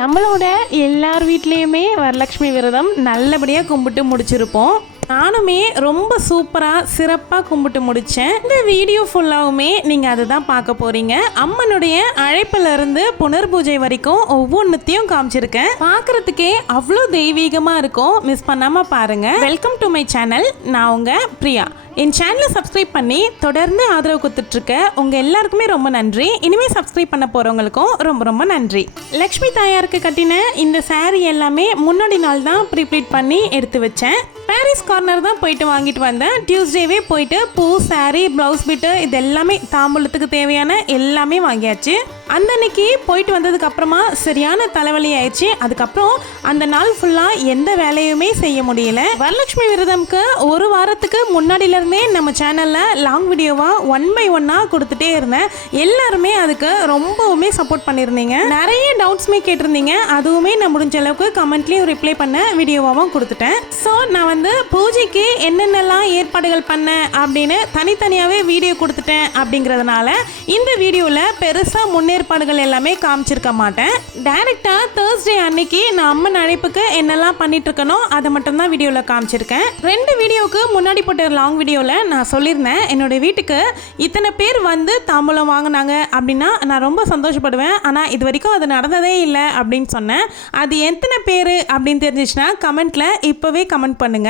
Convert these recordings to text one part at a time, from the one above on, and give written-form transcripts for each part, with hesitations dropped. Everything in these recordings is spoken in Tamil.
நம்மளோட எல்லார் வீட்லேயுமே வரலட்சுமி விரதம் நல்லபடியாக கும்பிட்டு முடிச்சிருப்போம். நானுமே ரொம்ப சூப்பராக சிறப்பாக கும்பிட்டு முடித்தேன். இந்த வீடியோ ஃபுல்லாகவுமே நீங்கள் அதை தான் பார்க்க போகிறீங்க. அம்மனுடைய அழைப்பிலிருந்து புனர் பூஜை வரைக்கும் ஒவ்வொன்றுத்தையும் காமிச்சிருக்கேன். பார்க்குறதுக்கே அவ்வளோ தெய்வீகமாக இருக்கும். மிஸ் பண்ணாமல் பாருங்கள். Welcome to my channel. நான் உங்கள் பிரியா. என் சேனலை சப்ஸ்கிரைப் பண்ணி தொடர்ந்து ஆதரவு கொடுத்துட்ருக்க உங்கள் எல்லாருக்குமே ரொம்ப நன்றி. இனிமேல் சப்ஸ்கிரைப் பண்ண போகிறவங்களுக்கும் ரொம்ப ரொம்ப நன்றி. லக்ஷ்மி தாயாருக்கு கட்டின இந்த சாரீ எல்லாமே முன்னாடி நாள் தான் ப்ரீப்ளீட் பண்ணி எடுத்து வச்சேன். பாரிஸ் கார்னர் தான் போயிட்டு வாங்கிட்டு வந்தேன். டியூஸ்டேவே போயிட்டு பூ, சாரீ, ப்ளவுஸ் பிட்டு இது எல்லாமே தாம்பூலத்துக்கு தேவையான எல்லாமே வாங்கியாச்சு. அந்த அன்னைக்கு போயிட்டு வந்ததுக்கு அப்புறமா சரியான தலைவலி ஆயிடுச்சு. அதுக்கப்புறம் அந்த நாள் ஃபுல்லாக எந்த வேலையுமே செய்ய முடியல. வரலட்சுமி விரதம்க்கு ஒரு வாரத்துக்கு முன்னாடியிலேருந்தே நம்ம சேனலில் லாங் வீடியோவாக 1 by 1 கொடுத்துட்டே இருந்தேன். எல்லாருமே அதுக்கு ரொம்பவுமே சப்போர்ட் பண்ணியிருந்தீங்க. நிறைய டவுட்ஸுமே கேட்டிருந்தீங்க. அதுவுமே நான் முடிஞ்ச அளவுக்கு கமெண்ட்லேயும் ரிப்ளை பண்ண வீடியோவாகவும் கொடுத்துட்டேன். ஸோ நான் வந்து பூஜைக்கு என்னென்னலாம் ஏற்பாடுகள் பண்ணேன் அப்படின்னு தனித்தனியாகவே வீடியோ கொடுத்துட்டேன். அப்படிங்கிறதுனால இந்த வீடியோவில் பெருசாக முன்னேற்பாடுகள் எல்லாமே காமிச்சிருக்க மாட்டேன். டைரெக்டாக தேர்ஸ்டே அன்னைக்கு நான் அம்மன் அழைப்புக்கு என்னெல்லாம் பண்ணிட்டு இருக்கனோ அதை மட்டும்தான் வீடியோவில் காமிச்சிருக்கேன். 2 வீடியோவுக்கு முன்னாடி போட்ட லாங் வீடியோவில் நான் சொல்லியிருந்தேன், என்னுடைய வீட்டுக்கு இத்தனை பேர் வந்து தாம்பூலம் வாங்கினாங்க அப்படின்னா நான் ரொம்ப சந்தோஷப்படுவேன். ஆனால் இது வரைக்கும் அது நடந்ததே இல்லை அப்படின்னு சொன்னேன். அது எத்தனை பேர் அப்படின்னு தெரிஞ்சிச்சுன்னா கமெண்ட்டில் இப்போவே கமெண்ட் பண்ணுங்கள்.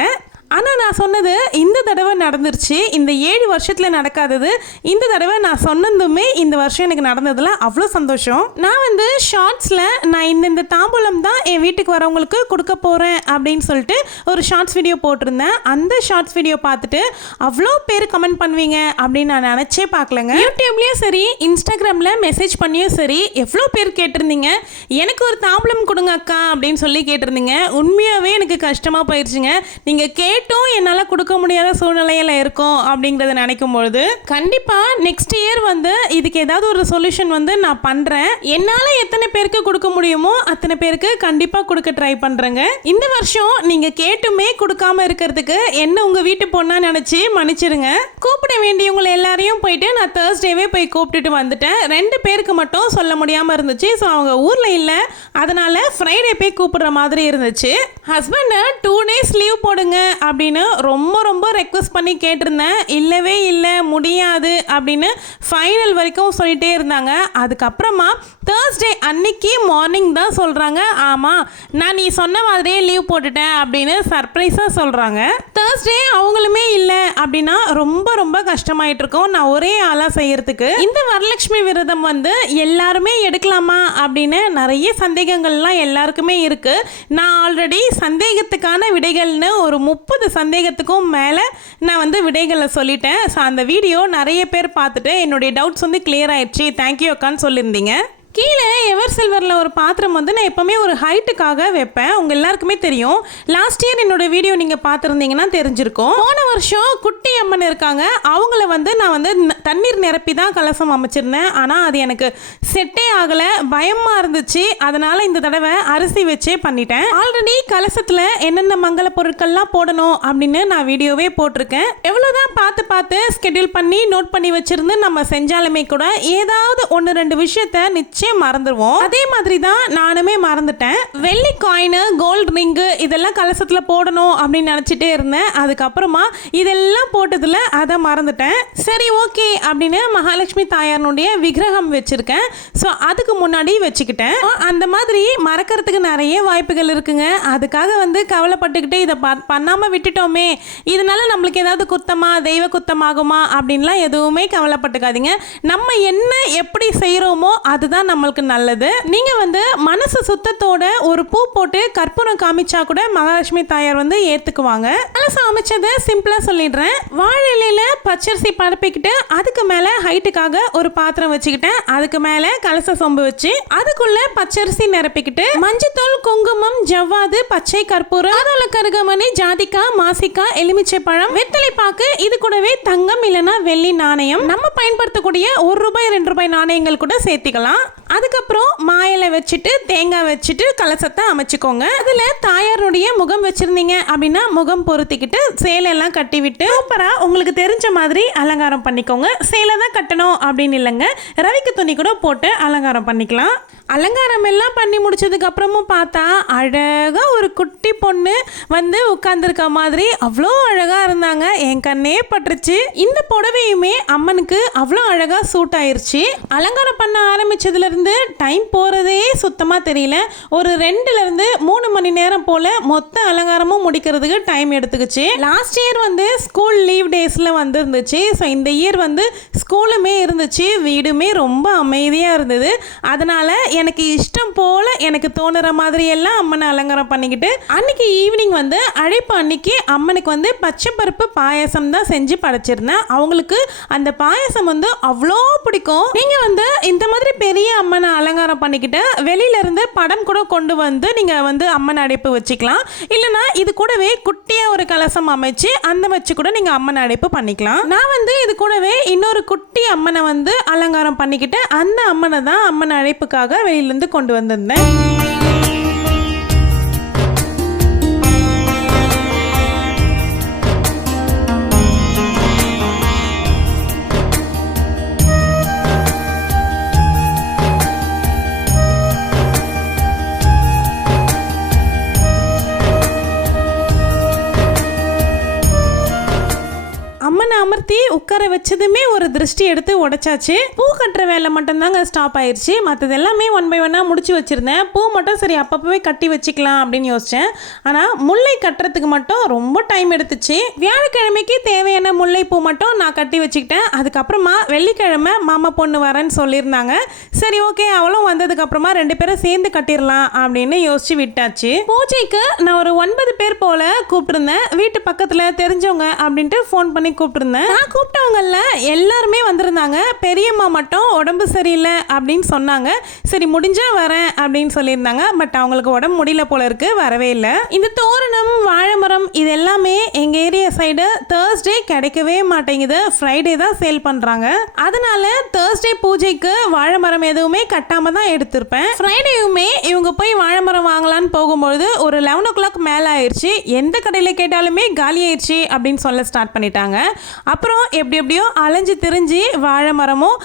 ஆனால் நான் சொன்னது இந்த தடவை நடந்துருச்சு. இந்த 7 வருஷத்தில் நடக்காதது இந்த தடவை நான் சொன்னதுமே இந்த வருஷம் எனக்கு நடந்ததில் அவ்வளோ சந்தோஷம். நான் வந்து ஷார்ட்ஸில் நான் இந்த தாம்பூலம் தான் என் வீட்டுக்கு வரவங்களுக்கு கொடுக்க போகிறேன் அப்படின்னு சொல்லிட்டு ஒரு ஷார்ட்ஸ் வீடியோ போட்டிருந்தேன். அந்த ஷார்ட்ஸ் வீடியோ பார்த்துட்டு அவ்வளோ பேர் கமெண்ட் பண்ணுவீங்க அப்படின்னு நான் நினச்சே பார்க்கலங்க. யூடியூப்லேயும் சரி, இன்ஸ்டாகிராமில் மெசேஜ் பண்ணியும் சரி எவ்வளோ பேர் கேட்டிருந்தீங்க, எனக்கு ஒரு தாம்பூலம் கொடுங்க அக்கா அப்படின்னு சொல்லி கேட்டிருந்தீங்க. உண்மையாகவே எனக்கு கஷ்டமாக போயிடுச்சுங்க. நீங்கள் கேட்டும் என்னால் கொடுக்க முடியாத சூழ்நிலையில் இருக்கும் அப்படிங்கிறத நினைக்கும் பொழுது கண்டிப்பாக நெக்ஸ்ட் இயர் வந்து இதுக்கு ஏதாவது ஒரு சொல்யூஷன் வந்து நான் பண்ணுறேன். என்னால் எத்தனை பேருக்கு கொடுக்க முடியுமோ அத்தனை பேருக்கு கண்டிப்பாக கொடுக்க ட்ரை பண்ணுறேங்க. இந்த வருஷம் நீங்கள் கேட்டுமே கொடுக்காம இருக்கிறதுக்கு என்ன உங்கள் வீட்டு பொண்ணா நினச்சி மன்னிச்சிருங்க. கூப்பிட வேண்டியவங்களை எல்லாரையும் போயிட்டு நான் தேர்ஸ்டேவே போய் கூப்பிட்டுட்டு வந்துட்டேன். 2 பேருக்கு மட்டும் சொல்ல முடியாமல் இருந்துச்சு. ஸோ அவங்க ஊரில் இல்லை, அதனால் ஃப்ரைடே போய் கூப்பிடுற மாதிரி இருந்துச்சு. ஹஸ்பண்டை 2 days லீவ் போடுங்க அப்படின்னு ரொம்ப ரொம்ப ரெக்வஸ்ட் பண்ணி கேட்டிருந்தேன். இல்லவே இல்லை, முடியாது அப்படின்னு ஃபைனல் வரைக்கும் சொல்லிகிட்டே இருந்தாங்க. அதுக்கப்புறமா தேர்ஸ்டே அன்னைக்கு மார்னிங் தான் சொல்கிறாங்க, ஆமாம் நான் நீ சொன்ன மாதிரியே லீவ் போட்டுட்டேன் அப்படின்னு சர்ப்ரைஸாக சொல்கிறாங்க. தேர்ஸ்டே அவங்களுமே இல்லை அப்படின்னா ரொம்ப ரொம்ப கஷ்டமாயிட்டு இருக்கும் நான் ஒரே ஆளாக செய்யறதுக்கு. இந்த வரலட்சுமி விரதம் வந்து எல்லாருமே எடுக்கலாமா அப்படின்னு நிறைய சந்தேகங்கள்லாம் எல்லாருக்குமே இருக்குது. நான் ஆல்ரெடி சந்தேகத்துக்கான விடைகள்னு ஒரு 30 சந்தேகத்துக்கும் மேலே நான் வந்து விடைகளை சொல்லிட்டேன். ஸோ அந்த வீடியோ நிறைய பேர் பார்த்துட்டு என்னுடைய டவுட்ஸ் வந்து கிளியர் ஆயிடுச்சு, தேங்க்யூ அக்கான்னு சொல்லியிருந்தீங்க. கீழே எவர் சில்வரில் ஒரு பாத்திரம் வந்து நான் எப்போவுமே ஒரு ஹைட்டுக்காக வைப்பேன். உங்கள் எல்லாருக்குமே தெரியும். லாஸ்ட் இயர் என்னோடய வீடியோ நீங்கள் பார்த்துருந்தீங்கன்னா தெரிஞ்சிருக்கும். போன வருஷம் குட்டி அம்மன் இருக்காங்க, அவங்கள வந்து நான் வந்து தண்ணீர் நிரப்பி தான் கலசம் அமைச்சிருந்தேன். ஆனால் அது எனக்கு செட்டே ஆகலை, பயமாக இருந்துச்சு. அதனால் இந்த தடவை அரிசி வச்சே பண்ணிட்டேன். ஆல்ரெடி கலசத்தில் என்னென்ன மங்கள பொருட்கள்லாம் போடணும் அப்படின்னு நான் வீடியோவே போட்டிருக்கேன். எவ்வளோதான் பார்த்து ஸ்கெடியூல் பண்ணி நோட் பண்ணி வச்சுருந்து நம்ம செஞ்சாலுமே கூட ஏதாவது 1-2 விஷயத்தை நிச்சயம் மறந்துடுவோம். அதே மாதிரி தான் நானுமே மறந்துட்டேன். வெள்ளி காயின், கோல்டு ரிங்கு இதெல்லாம் கலசத்துல போடணும் அப்படின்னு நினைச்சிட்டே இருந்தேன். அதுக்கப்புறமா இதெல்லாம் போட்டதுல அதை மறந்துட்டேன். சரி ஓகே அப்படின்னு மகாலட்சுமி தாயாரனுடைய விக்கிரகம் வச்சிருக்கேன். ஸோ அதுக்கு முன்னாடி வச்சுக்கிட்டேன். அந்த மாதிரி மறக்கிறதுக்கு நிறைய வாய்ப்புகள் இருக்குங்க. அதுக்காக வந்து கவலைப்பட்டுக்கிட்டு இதை பண்ணாம விட்டுட்டோமே, இதனால நம்மளுக்கு ஏதாவது குத்தமா, தெய்வ குத்தமாகுமா அப்படின்லாம் எதுவுமே கவலைப்பட்டுக்காதீங்க. நம்ம என்ன எப்படி செய்யறோமோ அதுதான் நம்மளுக்கு நல்லது. நீங்க வந்து மனசு சுத்தத்தோட ஒரு பூ போட்டு கற்பூரம் காமிச்சா கூட மகாலட்சுமி தாயார் வந்து ஏத்துக்குவாங்க. கலசம் அமைச்சதை சிம்பிளா சொல்லிடுறேன். வாழை இலையில பச்சரிசி பரப்பிக்கிட்டு அதுக்கு மேல ஹைட்டுக்காக ஒரு பாத்திரம் வச்சுக்கிட்டேன். அதுக்கு மேல கலச சொம்பு வச்சு அதுக்குள்ள பச்சரிசி நிரப்பிக்கிட்டு மஞ்சத்தூள், குங்குமம், ஜவ்வாது, பச்சை கற்பூரம், அதோல கருகமணி, ஜாதிக்காய், மாசிக்காய், எலுமிச்சை பழம், வெத்தலை பாக்கு, இது கூடவே தங்கம் இல்லைன்னா வெள்ளி நாணயம், நம்ம பயன்படுத்தக்கூடிய 1 ரூபாய் 2 ரூபாய் நாணயங்கள் கூட சேர்த்திக்கலாம். அதுக்கப்புறம் மாயிலை வச்சுட்டு தேங்காய் வச்சுட்டு கலசத்தை அமைச்சுக்கோங்க. அதில் தாயாருடைய முகம் வச்சுருந்தீங்க அப்படின்னா முகம் பொருத்திக்கிட்டு சேலையெல்லாம் கட்டி விட்டு சூப்பராக உங்களுக்கு தெரிஞ்ச மாதிரி அலங்காரம் பண்ணிக்கோங்க. சேலை தான் கட்டணும் அப்படின்னு இல்லைங்க, ரவிக்கு துணி கூட போட்டு அலங்காரம் பண்ணிக்கலாம். அலங்காரம் எல்லாம் பண்ணி முடிச்சதுக்கு அப்புறமும் பார்த்தா அழகாக ஒரு குட்டி பொண்ணு வந்து உட்கார்ந்துருக்க மாதிரி அவ்வளோ அழகாக இருந்தாங்க. என் கண்ணே பட்டுருச்சு. இந்த புடவையுமே அம்மனுக்கு அவ்வளோ அழகாக சூட் ஆயிருச்சு. அலங்காரம் பண்ண ஆரம்பிச்சதுலேருந்து டைம் போகிறதே சுத்தமாக தெரியல. ஒரு 2லேருந்து 3 மணி நேரம் போல் மொத்த அலங்காரமும் முடிக்கிறதுக்கு டைம் எடுத்துக்கிச்சு. லாஸ்ட் இயர் வந்து ஸ்கூல் லீவ் டேஸில் வந்து இருந்துச்சு. ஸோ இந்த இயர் வந்து ஸ்கூலுமே இருந்துச்சு, வீடுமே ரொம்ப அமைதியாக இருந்தது. அதனால் எனக்கு இஷ்டம் போல் எனக்கு தோணுற மாதிரியெல்லாம் அம்மனை அலங்காரம் பண்ணிக்கிட்டு அன்னைக்கு ஈவினிங் வந்து அழைப்பு அன்னைக்கு அம்மனுக்கு வந்து பச்சை பருப்பு பாயசம் தான் செஞ்சு படைச்சிருந்தேன். அவங்களுக்கு அந்த பாயசம் வந்து அவ்வளோ பிடிக்கும். நீங்கள் வந்து இந்த மாதிரி பெரிய அம்மனை அலங்காரம் பண்ணிக்கிட்டு வெளியிலேருந்து படம் கூட கொண்டு வந்து நீங்கள் வந்து அம்மன் அடைப்பு வச்சுக்கலாம். இல்லைனா இது கூடவே குட்டியாக ஒரு கலசம் அமைச்சு அந்த வச்சு கூட நீங்கள் அம்மன் அடைப்பு பண்ணிக்கலாம். நான் வந்து இது கூடவே இன்னொரு குட்டி அம்மனை வந்து அலங்காரம் பண்ணிக்கிட்டு அந்த அம்மனை தான் அம்மன் அழைப்புக்காக வெளியிலேருந்து கொண்டு வந்திருந்தேன். அமர்த்தி உட்கார வச்சதுமே ஒரு திருஷ்டி எடுத்து உடைச்சாச்சு. பூ கட்டுற வேலை மட்டும்தாங்க ஸ்டாப் ஆயிடுச்சு. மற்றது எல்லாமே 1 by 1 முடிச்சு வச்சிருந்தேன். பூ மட்டும் சரி அப்பப்பவே கட்டி வச்சுக்கலாம் அப்படின்னு யோசிச்சேன். ஆனால் முல்லை கட்டுறதுக்கு மட்டும் ரொம்ப டைம் எடுத்துச்சு. வியாழக்கிழமைக்கு தேவையான முல்லை பூ மட்டும் நான் கட்டி வச்சுக்கிட்டேன். அதுக்கப்புறமா வெள்ளிக்கிழமை மாமா பொண்ணு வரேன்னு சொல்லியிருந்தாங்க. சரி ஓகே, அவளும் வந்ததுக்கு அப்புறமா 2 பேரும் சேர்ந்து கட்டிடலாம் அப்படின்னு யோசிச்சு விட்டாச்சு. பூஜைக்கு நான் ஒரு 9 பேர் போல கூப்பிட்டுருந்தேன். வீட்டு பக்கத்தில் தெரிஞ்சவங்க அப்படின்ட்டு ஃபோன் பண்ணி கூப்பிட்டுருந்தேன். நான் கூப்பிட்டவங்கள எல்லாருமே வந்திருந்தாங்க. பெரியம்மா மட்டும் உடம்பு சரியில்லை அப்படின்னு சொன்னாங்க. சரி முடிஞ்சா வரேன் அப்படின்னு சொல்லியிருந்தாங்க. பட் அவங்களுக்கு உடம்பு முடியல போல இருக்கு, வரவே இல்லை. இந்த தோரணம் வாழைமரம் இது எல்லாமே எங்க ஏரியா சைடு தேர்ஸ்டே கிடைக்கவே மாட்டேங்குது. ஃப்ரைடே தான் சேல் பண்றாங்க. அதனால தேர்ஸ்டே பூஜைக்கு வாழைமரம் எதுவுமே கட்டாம தான் எடுத்திருப்பேன். ஃப்ரைடேயுமே இவங்க போய் வாழைமரம் வாங்கலான்னு போகும்போது ஒரு 11 o'clock மேலே ஆயிடுச்சு. எந்த கடையில் கேட்டாலுமே காலி ஆயிடுச்சு அப்படின்னு சொல்ல ஸ்டார்ட் பண்ணிட்டாங்க. அப்புறம் எப்படியோ அலைஞ்சு திரிஞ்சு வாழை மரமும்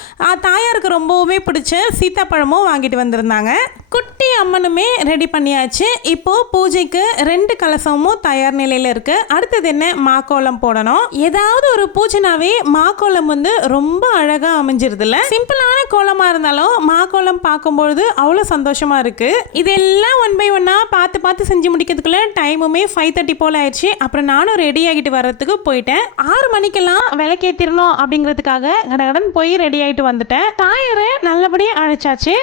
தாயாருக்கு ரொம்பவுமே பிடிச்ச சீத்தாப்பழமும் வாங்கிட்டு வந்திருந்தாங்க. குட்டி அம்மனுமே ரெடி பண்ணியாச்சு. இப்போ பூஜைக்கு 2 கலசமும் தயார் நிலையில இருக்கு. அடுத்தது என்ன, மாக்கோலம் போடணும். ஏதாவது ஒரு பூஜைனாவே மாக்கோலம் வந்து ரொம்ப அழகா அமைஞ்சிருதுல. சிம்பிளான கோலமா இருந்தாலும் மாக்கோலம் பார்க்கும்பொழுது அவ்வளோ சந்தோஷமா இருக்கு. இதெல்லாம் 1 by 1 பார்த்து செஞ்சு முடிக்கிறதுக்குள்ள டைமுமே 5:30 போல ஆயிடுச்சு. அப்புறம் நானும் ரெடி ஆகிட்டு வர்றதுக்கு போயிட்டேன். 6 மணிக்கெல்லாம் விளக்கேற்றிடணும் அப்படிங்கிறதுக்காக கடகடன் போய் ரெடி ஆகிட்டு வந்துட்டேன். தாயாரை நல்லபடியாக அழைச்சாச்சு.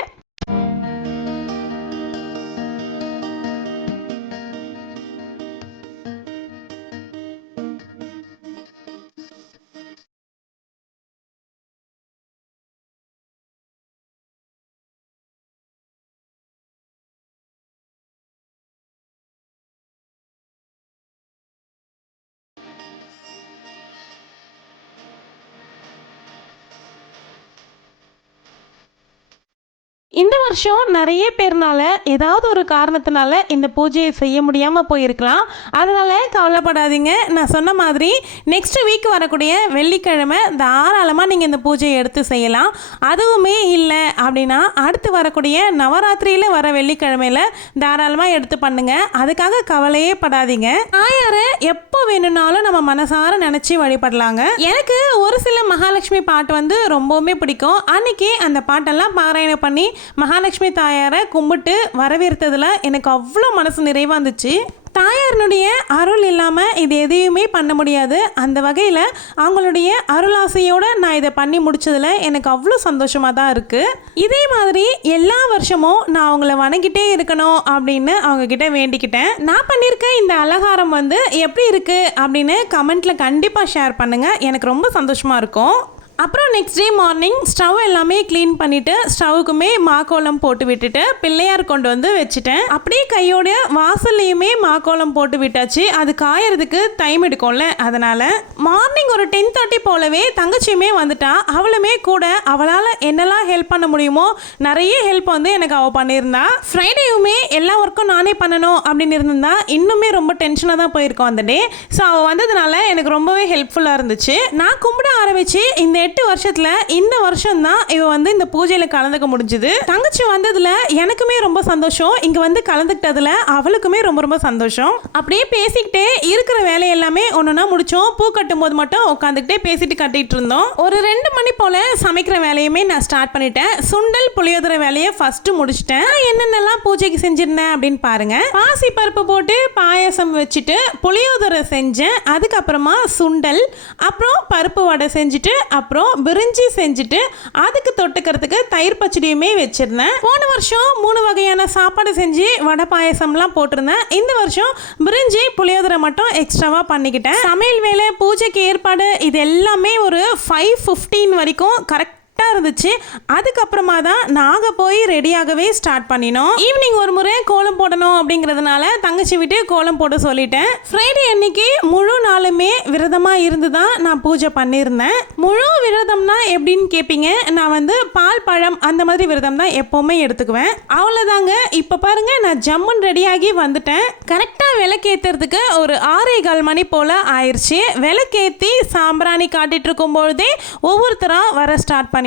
இந்த வருஷம் நிறைய பேர்னால ஏதாவது ஒரு காரணத்தினால இந்த பூஜையை செய்ய முடியாமல் போயிருக்கலாம். அதனால் கவலைப்படாதீங்க. நான் சொன்ன மாதிரி நெக்ஸ்ட் வீக் வரக்கூடிய வெள்ளிக்கிழமை தாராளமாக நீங்கள் இந்த பூஜையை எடுத்து செய்யலாம். அதுவுமே இல்லை அப்படின்னா அடுத்து வரக்கூடிய நவராத்திரியில் வர வெள்ளிக்கிழமையில் தாராளமாக எடுத்து பண்ணுங்க. அதுக்காக கவலையே படாதீங்க. தாயாரை எப்போ வேணும்னாலும் நம்ம மனசார நினச்சி வழிபடலாங்க. எனக்கு ஒரு சில மகாலட்சுமி பாட்டு வந்து ரொம்பவுமே பிடிக்கும். அன்னைக்கு அந்த பாட்டெல்லாம் பாராயணம் பண்ணி மகாலட்சுமி தாயாரை கும்பிட்டு வரவேற்றதுல எனக்கு அவ்வளோ மனசு நிறைவா இருந்துச்சு. தாயாரனுடைய அருள் இல்லாமல் இது எதையுமே பண்ண முடியாது. அந்த வகையில் அவங்களுடைய அருளாசையோடு நான் இதை பண்ணி முடிச்சதில் எனக்கு அவ்வளோ சந்தோஷமாக தான் இருக்குது. இதே மாதிரி எல்லா வருஷமும் நான் அவங்கள வணங்கிட்டே இருக்கணும் அப்படின்னு அவங்கக்கிட்ட வேண்டிக்கிட்டேன். நான் பண்ணியிருக்க இந்த அலங்காரம் வந்து எப்படி இருக்குது அப்படின்னு கமெண்ட்டில் கண்டிப்பாக ஷேர் பண்ணுங்கள். எனக்கு ரொம்ப சந்தோஷமாக இருக்கும். அப்புறம் நெக்ஸ்ட் டே மார்னிங் ஸ்டவ் எல்லாமே க்ளீன் பண்ணிட்டு ஸ்டவ்வுக்குமே மாக்கோலம் போட்டு விட்டுட்டு பிள்ளையார் கொண்டு வந்து வச்சுட்டேன். அப்படியே கையோட வாசல்லையுமே மாக்கோலம் போட்டு விட்டாச்சு. அது காயறதுக்கு டைம் எடுக்கும்ல, அதனால மார்னிங் ஒரு 10:30 போலவே தங்கச்சியுமே வந்துட்டா. அவளுமே கூட அவளால் என்னெல்லாம் ஹெல்ப் பண்ண முடியுமோ நிறைய ஹெல்ப் வந்து எனக்கு அவள் பண்ணியிருந்தா. ஃப்ரைடேயுமே எல்லா ஒர்க்கும் நானே பண்ணணும் அப்படின்னு இருந்திருந்தா இன்னுமே ரொம்ப டென்ஷனாக தான் போயிருக்கோம் அந்த டே. ஸோ அவள் வந்ததுனால எனக்கு ரொம்பவே ஹெல்ப்ஃபுல்லாக இருந்துச்சு. நான் கும்பிட ஆரம்பிச்சு இந்த 8 வருஷத்தில் இந்த வருஷம் தான் இவள் வந்து இந்த பூஜையில் கலந்துக்க முடிஞ்சுது. தங்கச்சி வந்ததில் எனக்குமே ரொம்ப சந்தோஷம், இங்கே வந்து கலந்துக்கிட்டதில் அவளுக்குமே ரொம்ப ரொம்ப சந்தோஷம். அப்படியே பேசிக்கிட்டே இருக்கிற வேலை எல்லாமே ஒன்றுனா முடிச்சோம். பூ கட்டும் போது மட்டும் உட்காந்துக்கிட்டே பேசிட்டு கட்டிட்டு இருந்தோம். ஒரு 2 மணி போல் சமைக்கிற வேலையுமே நான் ஸ்டார்ட் பண்ணிட்டேன். சுண்டல் புளியோதரை வேலையை ஃபர்ஸ்ட் முடிச்சிட்டேன். என்னென்னலாம் பூஜைக்கு செஞ்சிருந்தேன் அப்படின்னு பாருங்க. பாசி பருப்பு போட்டு பாயாசம் வச்சுட்டு புளியோதரை செஞ்சேன். அதுக்கப்புறமா சுண்டல், அப்புறம் பருப்பு வடை செஞ்சுட்டு, அப்புறம் பிரிஞ்சி செஞ்சுட்டு, அதுக்கு தொட்டுக்கிறதுக்கு தயிர் பச்சடியுமே வச்சிருந்தேன். போன வருஷம் 3 வகையான சாப்பாடு செஞ்சு வடை பாயசம்லாம் போட்டிருந்தேன். இந்த வருஷம் பிரிஞ்சி புளியோதரை மட்டும் எக்ஸ்ட்ராவா பண்ணிக்கிட்டேன். சமையல் வேலை, பூஜைக்கு ஏற்பாடு, இது எல்லாமே ஒரு 5:15 வரைக்கும் கரெக்ட் இருந்துச்சு. அதுக்கப்புறமா தான் நாங்கள் போய் ரெடியாகவே ஸ்டார்ட் பண்ணினோம். ஈவினிங் ஒரு முறை கோலம் போடணும் அப்படிங்கிறதுனால தங்கச்சி விட்டு கோலம் போட சொல்லிட்டேன். ஃப்ரைடே அன்னைக்கு முழு நாளுமே விரதமாக இருந்து தான் நான் பூஜை பண்ணியிருந்தேன். முழு விரதம்னா எப்படின்னு கேட்பீங்க. நான் வந்து பால் பழம் அந்த மாதிரி விரதம் தான் எப்போவுமே எடுத்துக்குவேன். அவ்வளோதாங்க. இப்போ பாருங்க, நான் ஜம்முன் ரெடியாகி வந்துட்டேன். கரெக்டாக விளக்கேற்றுறதுக்கு ஒரு 6:15 மணி போல் ஆயிடுச்சு. விளக்கேற்றி சாம்பிராணி காட்டிட்டு இருக்கும்பொழுதே ஒவ்வொருத்தராக வர ஸ்டார்ட் பண்ணி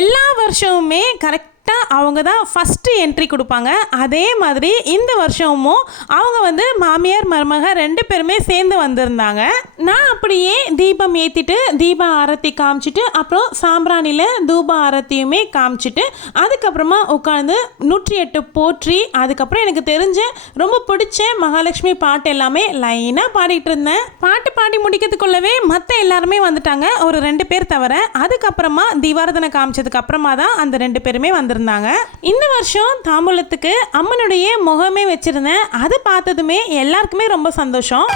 எல்லா வருஷமுமே கரெக்ட் அவங்க தான் ஃபர்ஸ்ட் என்ட்ரி கொடுப்பாங்க. அதே மாதிரி இந்த வருஷமும் அவங்க வந்து மாமியார் மருமக 2 பேருமே சேர்ந்து வந்திருந்தாங்க. நான் அப்படியே தீபம் ஏற்றிட்டு தீப ஆரத்தி காமிச்சிட்டு அப்புறம் சாம்பிராணியில் தூப ஆரத்தியுமே காமிச்சிட்டு அதுக்கப்புறமா உட்காந்து 108 போற்றி அதுக்கப்புறம் எனக்கு தெரிஞ்ச ரொம்ப பிடிச்ச மகாலட்சுமி பாட்டு எல்லாமே லைனாக பாடிட்டு இருந்தேன். பாட்டு பாடி முடிக்கிறதுக்குள்ளவே மற்ற எல்லாருமே வந்துட்டாங்க, ஒரு 2 பேர் தவிர. அதுக்கப்புறமா தீபாரதனை காமிச்சதுக்கு அப்புறமா தான் அந்த 2 பேருமே வந்து இருந்தாங்க. இந்த வருஷம் தாம்பூலத்துக்கு அம்மனுடைய முகமே வச்சிருந்தேன். அது பார்த்ததுமே எல்லாருக்குமே ரொம்ப சந்தோஷம்.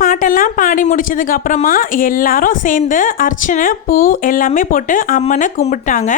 பாட்டெல்லாம் பாடி முடிச்சதுக்கு அப்புறமா எல்லாரும் சேர்ந்து அர்ச்சனை பூ எல்லாமே போட்டு அம்மனை கும்பிட்டாங்க.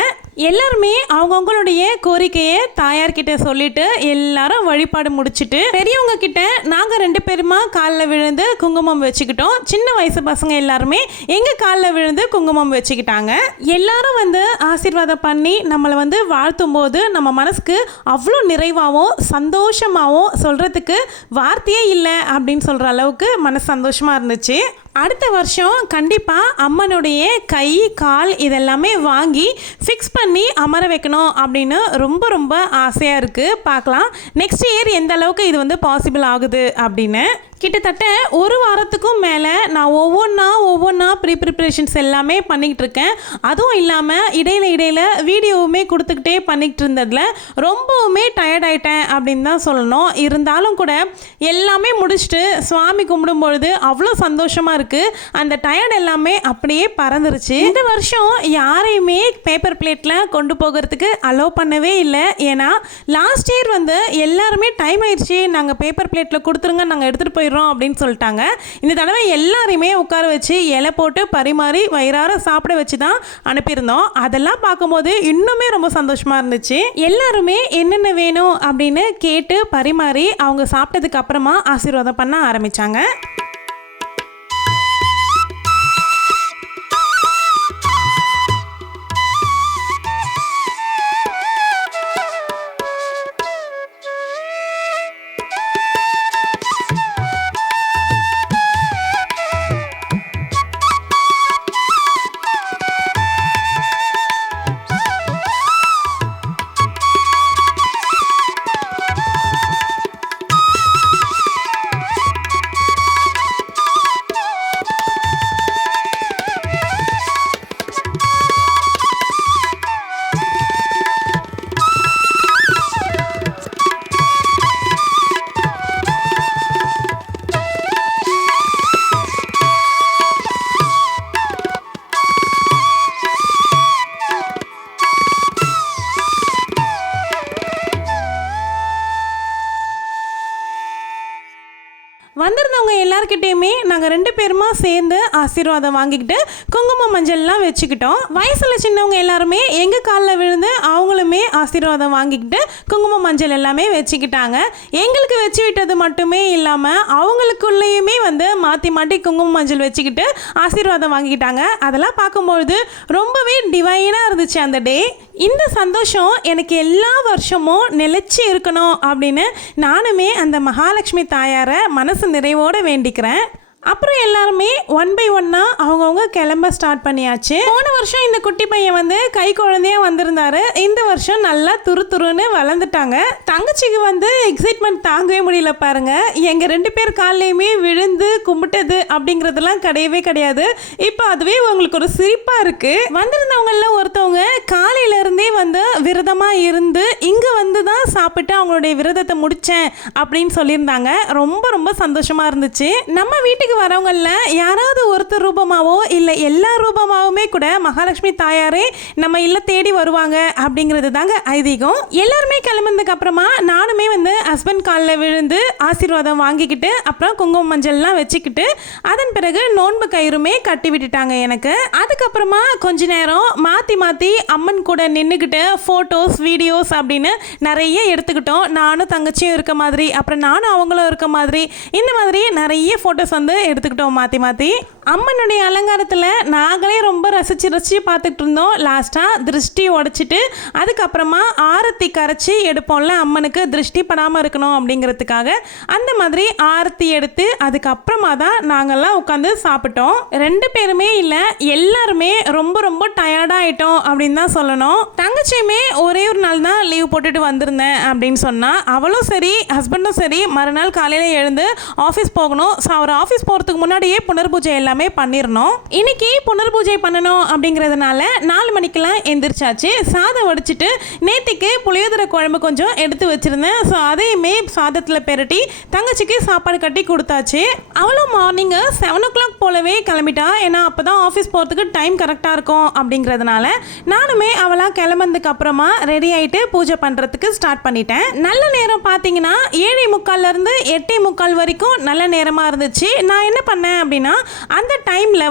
எல்லாருமே அவங்கவுங்களுடைய கோரிக்கையை தாயார்கிட்ட சொல்லிட்டு எல்லாரும் வழிபாடு முடிச்சுட்டு பெரியவங்க கிட்ட நாங்கள் 2 பேருமா காலில் விழுந்து குங்குமம் வச்சுக்கிட்டோம். சின்ன வயசு பசங்க எல்லாருமே எங்கள் காலில் விழுந்து குங்குமம் வச்சுக்கிட்டாங்க. எல்லாரும் வந்து ஆசீர்வாதம் பண்ணி நம்மளை வந்து வாழ்த்தும் போது நம்ம மனசுக்கு அவ்வளோ நிறைவாகவும் சந்தோஷமாகவும் சொல்கிறதுக்கு வார்த்தையே இல்லை அப்படின்னு சொல்கிற அளவுக்கு மனசு சந்தோஷமாக இருந்துச்சு. அடுத்த வருஷம் கண்டிப்பாக அம்மனுடைய கை கால் இதெல்லாமே வாங்கி ஃபிக்ஸ் பண்ணி அமர வைக்கணும் அப்படின்னு ரொம்ப ரொம்ப ஆசையாக இருக்குது. பார்க்கலாம் நெக்ஸ்ட் இயர் எந்த அளவுக்கு இது வந்து பாசிபிள் ஆகுது அப்படின்னு. கிட்டத்தட்ட 1 வாரத்துக்கும் மேலே நான் ஒவ்வொன்றா ப்ரிப்ரேஷன்ஸ் எல்லாமே பண்ணிக்கிட்டு இருக்கேன். அதுவும் இல்லாமல் இடையில வீடியோவுமே கொடுத்துக்கிட்டே பண்ணிக்கிட்டு இருந்ததில் ரொம்பவுமே டயர்ட் ஆகிட்டேன் அப்படின்னு தான் சொல்லணும். இருந்தாலும் கூட எல்லாமே முடிச்சுட்டு சுவாமி கும்பிடும்பொழுது அவ்வளோ சந்தோஷமாக இருக்குது. அந்த டயர்ட் எல்லாமே அப்படியே பறந்துருச்சு. இந்த வருஷம் யாரையுமே பேப்பர் பிளேட்டில் கொண்டு போகிறதுக்கு அலோவ் பண்ணவே இல்லை. ஏன்னா லாஸ்ட் இயர் வந்து எல்லாருமே டைம் ஆயிடுச்சு, நாங்கள் பேப்பர் பிளேட்டில் கொடுத்துருங்க, நாங்கள் எடுத்துகிட்டு போய் அப்படின்னு சொல்லிட்டாங்க. இந்த தடவை எல்லாரையுமே உட்கார வச்சு இலை போட்டு பரிமாறி வயிறார சாப்பிட வச்சு தான் அனுப்பியிருந்தோம். அதெல்லாம் பார்க்கும்போது இன்னுமே ரொம்ப சந்தோஷமா இருந்துச்சு. எல்லாருமே என்னென்ன வேணும் அப்படின்னு கேட்டு பரிமாறி அவங்க சாப்பிட்டதுக்கு அப்புறமா ஆசீர்வாதம் பண்ண ஆரம்பிச்சாங்க. எல்லார்கிட்டயுமே நாங்கள் 2 பேருமா சேர்ந்து ஆசீர்வாதம் வாங்கிக்கிட்டு குங்குமம் மஞ்சள்லாம் வச்சுக்கிட்டோம். வயசில் சின்னவங்க எல்லாருமே எங்கள் காலில் விழுந்து அவங்களுமே ஆசீர்வாதம் வாங்கிக்கிட்டு குங்குமம் மஞ்சள் எல்லாமே வச்சுக்கிட்டாங்க. எங்களுக்கு வச்சு விட்டது மட்டுமே இல்லாமல் அவங்களுக்குள்ளேயுமே மாற்றி மாட்டி குங்குமம் மஞ்சள் வச்சுக்கிட்டு ஆசீர்வாதம் வாங்கிக்கிட்டாங்க. அதெல்லாம் பார்க்கும்பொழுது ரொம்பவே டிவைனாக இருந்துச்சு அந்த டே. இந்த சந்தோஷம் எனக்கு எல்லா வருஷமும் நிலைச்சி இருக்கணும் அப்படின்னு நானுமே அந்த மகாலட்சுமி தாயாரை மனசு நிறைவோடு வேண்டிக்கிறேன். அப்புறம் எல்லாருமே 1 by 1 அவங்கவுங்க கிளம்ப ஸ்டார்ட் பண்ணியாச்சு. போன வருஷம் இந்த குட்டி பையன் கை குழந்தையா வந்திருந்தாரு. இந்த வருஷம் நல்லா துருன்னு வளர்ந்துட்டாங்க. தங்கச்சிக்கு எக்ஸைட்மெண்ட் தாங்கவே முடியல பாருங்க. எங்க 2 பேர் காலையுமே விழுந்து கும்பிட்டது அப்படிங்கிறதுலாம் கிடையவே கிடையாது. இப்போ அதுவே உங்களுக்கு ஒரு சிரிப்பா இருக்கு. வந்திருந்தவங்கள ஒருத்தவங்க காலையில இருந்தே விரதமா இருந்து இங்க தான் சாப்பிட்டு அவங்களுடைய விரதத்தை முடிச்சேன் அப்படின்னு சொல்லியிருந்தாங்க. ரொம்ப ரொம்ப சந்தோஷமா இருந்துச்சு. நம்ம வீட்டுக்கு வரவங்கள யாராவது ஒருத்தர் ரூபமாவோ இல்லை எல்லா ரூபமாவுமே கூட மகாலட்சுமி தாயாரே நம்ம இல்ல தேடி வருவாங்க அப்படிங்கிறது தாங்க ஐதீகம். எல்லாருமே கிளம்புனதுக்கு அப்புறமா நானுமே ஹஸ்பண்ட் காலில் விழுந்து ஆசீர்வாதம் வாங்கிக்கிட்டு அப்புறம் குங்குமம் மஞ்சள்லாம் வச்சுக்கிட்டு அதன் பிறகு நோன்பு கயிறுமே கட்டி விட்டுட்டாங்க எனக்கு. அதுக்கப்புறமா கொஞ்ச நேரம் மாற்றி அம்மன் கூட நின்றுக்கிட்டு ஃபோட்டோஸ் வீடியோஸ் அப்படின்னு நிறைய எடுத்துக்கிட்டோம். நானும் தங்கச்சியும் இருக்க மாதிரி அப்புறம் நானும் அவங்களும் இருக்க மாதிரி இந்த மாதிரி நிறைய ஃபோட்டோஸ் எடுத்துக்கிட்டோம் மாற்றி. அம்மனுடைய அலங்காரத்தில் நாங்களே ரொம்ப ரசித்து பார்த்துட்டு இருந்தோம். லாஸ்ட்டாக திருஷ்டி உடைச்சிட்டு அதுக்கப்புறமா ஆரத்தி கரைச்சி எடுப்போம்ல, அம்மனுக்கு திருஷ்டி படாமல் இருக்கணும் அப்படிங்கிறதுக்காக அந்த மாதிரி ஆரத்தி எடுத்து அதுக்கப்புறமா தான் நாங்கள்லாம் உட்காந்து சாப்பிட்டோம். 2 பேருமே இல்லை எல்லாருமே ரொம்ப ரொம்ப டயர்டாக ஆகிட்டோம் அப்படின்னு தான் சொல்லணும். தங்கச்சியுமே ஒரே ஒரு நாள் தான் லீவ் போட்டுட்டு வந்திருந்தேன் அப்படின்னு சொன்னால் அவளும் சரி ஹஸ்பண்டும் சரி மறுநாள் காலையில் எழுந்து ஆஃபீஸ் போகணும். ஸோ அவர் ஆஃபீஸ் போகிறதுக்கு முன்னாடியே புனர்பூஜை எல்லாமே பண்ணிடணும். இன்னைக்கு புனர்பூஜை பண்ணணும் அப்படிங்கிறதுனால 4 மணிக்கெல்லாம் எந்திரிச்சாச்சு. சாதம் வடிச்சிட்டு நேற்றுக்கு புளியோதரை குழம்பு கொஞ்சம் எடுத்து வச்சுருந்தேன். ஸோ அதையுமே சாதத்தில் பெரட்டி தங்கச்சிக்கு சாப்பாடு கட்டி கொடுத்தாச்சு. அவளும் மார்னிங் 7 o'clock போலவே கிளம்பிட்டா. ஏன்னா அப்போ தான் ஆஃபீஸ் போகிறதுக்கு டைம் கரெக்டாக இருக்கும் அப்படிங்கிறதுனால நானுமே அவளாக கிளம்புனதுக்கு அப்புறமா ரெடி ஆகிட்டு பூஜை பண்ணுறதுக்கு ஸ்டார்ட் பண்ணிட்டேன். நல்ல நேரம் பார்த்தீங்கன்னா 7:45 8:45 வரைக்கும் நல்ல நேரமாக இருந்துச்சு. நான் என்ன பண்ணேன் அப்படின்னா அந்த டைமில்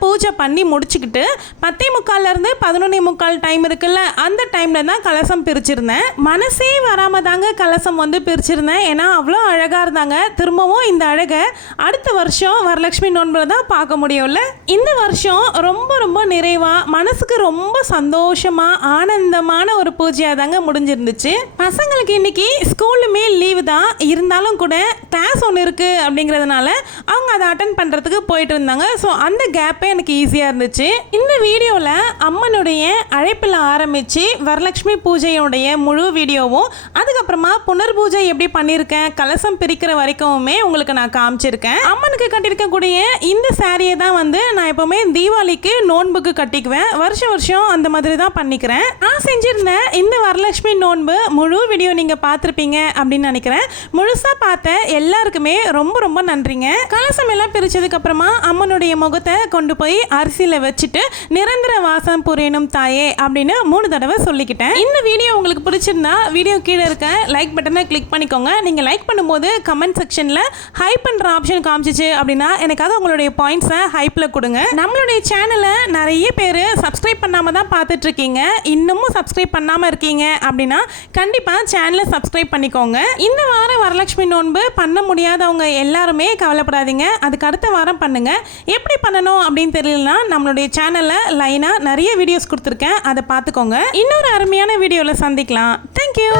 பூஜை பண்ணி முடிச்சுக்கிட்டு 10:45 11:45 டைம் இருக்குல்ல அந்த டைமில் தான் கலசம் பிரிச்சிருந்தேன். மனசே வராமல் தாங்க கலசம் பிரிச்சிருந்தேன். ஏன்னா அவ்வளோ அழகாக இருந்தாங்க. திரும்பவும் இந்த அழகை அடுத்த வருஷம் வரலட்சுமி நோன்பில் தான் பார்க்க முடியும்ல. இந்த வருஷம் ரொம்ப ரொம்ப நிறைவாக மனசுக்கு ரொம்ப சந்தோஷமாக ஆனந்தமான ஒரு பூஜையாக தாங்க முடிஞ்சிருந்துச்சு. பசங்களுக்கு இன்னைக்கு ஸ்கூலுமே லீவு தான் இருந்தாலும் கூட கிளாஸ் ஒன்று இருக்குது அப்படிங்கிறதுனால அவங்க அதை அட்டன் பண்ணுறதுக்கு போயிட்டு இருந்தாங்க. ஸோ அந்த கேப்பே எனக்கு ஈஸியாக இருந்துச்சு. இந்த வீடியோவில் அம்மனுடைய அழைப்பில் ஆரம்பித்து வரலட்சுமி பூஜையோடைய முழு வீடியோவும் அதுக்கப்புறமா புனர்பூஜை எப்படி பண்ணியிருக்கேன் கலசம் பிரிக்கிற வரைக்குமே உங்களுக்கு நான் காமிச்சிருக்கேன். அம்மனுக்கு கட்டியிருக்கக்கூடிய இந்த சாரியை தான் நான் எப்போவுமே தீபாவளிக்கு நோன்புக்கு கட்டிக்குவேன். வருஷம் அந்த மாதிரி தான் பண்ணிக்கிறேன். நான் செஞ்சிருந்தேன் இந்த வரலட்சுமி நோன்பு முழு வீடியோ நீங்கள் பார்த்துருப்பீங்க அப்படின்னு நினைக்கிறேன். முழுசாக பார்த்த எல்லாருக்குமே ரொம்ப ரொம்ப நன்றிங்க. கலசம் எல்லாம் பிரிச்சதுக்கு அப்புறமா அம்மனுடைய முகத்தை கொண்டு போய் அரிசியில் வச்சுட்டு நிரந்தர வாசம் புரியணும் தாயே அப்படின்னு 3 தடவை சொல்லிக்கிட்டேன். இந்த வீடியோ உங்களுக்கு பிடிச்சிருந்தா வீடியோ கீழே இருக்க லைக் பட்டனை கிளிக் பண்ணிக்கோங்க. நீங்கள் லைக் பண்ணும்போது கமெண்ட் செக்ஷனில் ஹைப் பண்ணுற ஆப்ஷன் காமிச்சிச்சு அப்படின்னா எனக்காக உங்களுடைய பாயிண்ட்ஸை ஹைப்பில் கொடுங்க. நம்மளுடைய சேனலை நிறைய பேர் சப்ஸ்கிரைப் பண்ணாமல் தான் பார்த்துட்டு இருக்கீங்க. இன்னமும் சப்ஸ்கிரைப் பண்ணாமல் இருக்கீங்க அப்படின்னா கண்டிப்பாக சேனலை சப்ஸ்கிரைப் பண்ணிக்கோங்க. இந்த வாரம் வரலட்சுமி நோன்பு பண்ண முடியாதவங்க எல்லாருமே கவலைப்படாதீங்க. அதுக்கு அடுத்த வாரம் பண்ணுங்க. எப்படி பண்ணணும் அப்படின்னு தெரியலனா நம்மளுடைய சேனலில் லைனாக நிறைய வீடியோஸ் கொடுத்துருக்கேன், அதை பார்த்துக்கோங்க. இன்னொரு அருமையான வீடியோவில் சந்திக்கலாம். தேங்க்யூ.